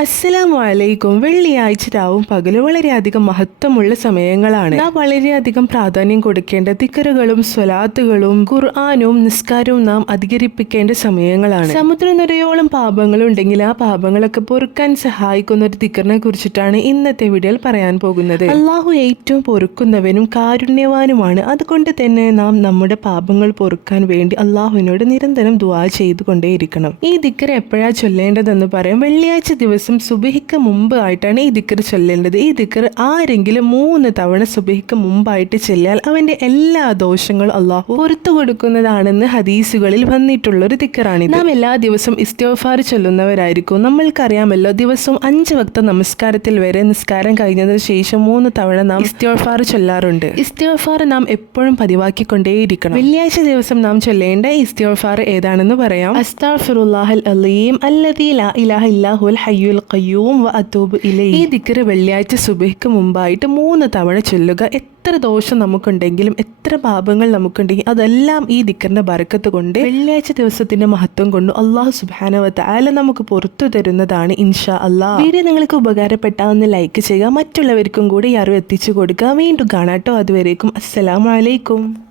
അസ്സലാമു അലൈക്കും വെള്ളിയാഴ്ച രാവും പകലും വളരെയധികം മഹത്വമുള്ള സമയങ്ങളാണ്. നാം വളരെയധികം പ്രാധാന്യം കൊടുക്കേണ്ട തിക്കറുകളും സ്വലാത്തുകളും ഖുർആാനും നിസ്കാരവും നാം അധികരിപ്പിക്കേണ്ട സമയങ്ങളാണ്. സമുദ്രനിരയോളം പാപങ്ങൾ ഉണ്ടെങ്കിൽ ആ പാപങ്ങളൊക്കെ പൊറുക്കാൻ സഹായിക്കുന്ന ഒരു തിക്കറിനെ കുറിച്ചിട്ടാണ് ഇന്നത്തെ വീഡിയോയിൽ പറയാൻ പോകുന്നത്. അള്ളാഹു ഏറ്റവും പൊറുക്കുന്നവനും കാരുണ്യവാനുമാണ്. അതുകൊണ്ട് തന്നെ നാം നമ്മുടെ പാപങ്ങൾ പൊറുക്കാൻ വേണ്ടി അള്ളാഹുവിനോട് നിരന്തരം ദുവാ ചെയ്തുകൊണ്ടേയിരിക്കണം. ഈ ദിക്കർ എപ്പോഴാ ചൊല്ലേണ്ടതെന്ന് പറയാം. വെള്ളിയാഴ്ച ദിവസം സുബഹിക്ക് മുമ്പ് ആയിട്ടാണ് ഈ ദിക്കർ ചൊല്ലേണ്ടത്. ഈ ദിക്കർ ആരെങ്കിലും മൂന്ന് തവണ സുബഹിക്ക് മുമ്പായിട്ട് ചെല്ലിയാൽ അവന്റെ എല്ലാ ദോഷങ്ങളും അള്ളാഹു പുറത്തു കൊടുക്കുന്നതാണെന്ന് ഹദീസുകളിൽ വന്നിട്ടുള്ള ഒരു ദിക്കറാണ് നാം എല്ലാ ദിവസവും ഇസ്തോഫാർ ചൊല്ലുന്നവരായിരിക്കും. നമ്മൾക്കറിയാമല്ലോ ദിവസം അഞ്ച് വക്ത നമസ്കാരത്തിൽ വരെ നിസ്കാരം കഴിഞ്ഞതിന് ശേഷം മൂന്ന് തവണ നാം ഇസ്തോഫാർ ചൊല്ലാറുണ്ട്. ഇസ്തോഫാർ നാം എപ്പോഴും പതിവാക്കിക്കൊണ്ടേയിരിക്കണം. വെള്ളിയാഴ്ച ദിവസം നാം ചൊല്ലേണ്ട ഇസ്തോഫാർ ഏതാണെന്ന് പറയാം. അസ്താഫിറുല്ലാഹൽ അലീം അല്ലദീ ഇലാഹ ഹയ്യുൽ ഖയ്യൂം വ അതൂബ് ഇലൈ ഈ ദിക്കറ് വെള്ളിയാഴ്ച സുബഹിക്ക് മുമ്പായിട്ട് മൂന്ന് തവണ ചൊല്ലുക. എത്ര ദോഷം നമുക്കുണ്ടെങ്കിലും എത്ര പാപങ്ങൾ നമുക്കുണ്ടെങ്കിലും അതെല്ലാം ഈ ദിക്കറിന്റെ ബറക്കത്ത് കൊണ്ട് വെള്ളിയാഴ്ച ദിവസത്തിന്റെ മഹത്വം കൊണ്ട് അള്ളാഹു സുബാനവത്ത് ആല നമുക്ക് പുറത്തു തരുന്നതാണ് ഇൻഷാ അള്ളാഹ് വീഡിയോ നിങ്ങൾക്ക് ഉപകാരപ്പെട്ടാവുന്ന ലൈക്ക് ചെയ്യുക. മറ്റുള്ളവർക്കും കൂടി ഈ അറിവ് എത്തിച്ചു കൊടുക്കുക. വീണ്ടും കാണാട്ടോ. അതുവരേക്കും അസ്സലാമലൈക്കും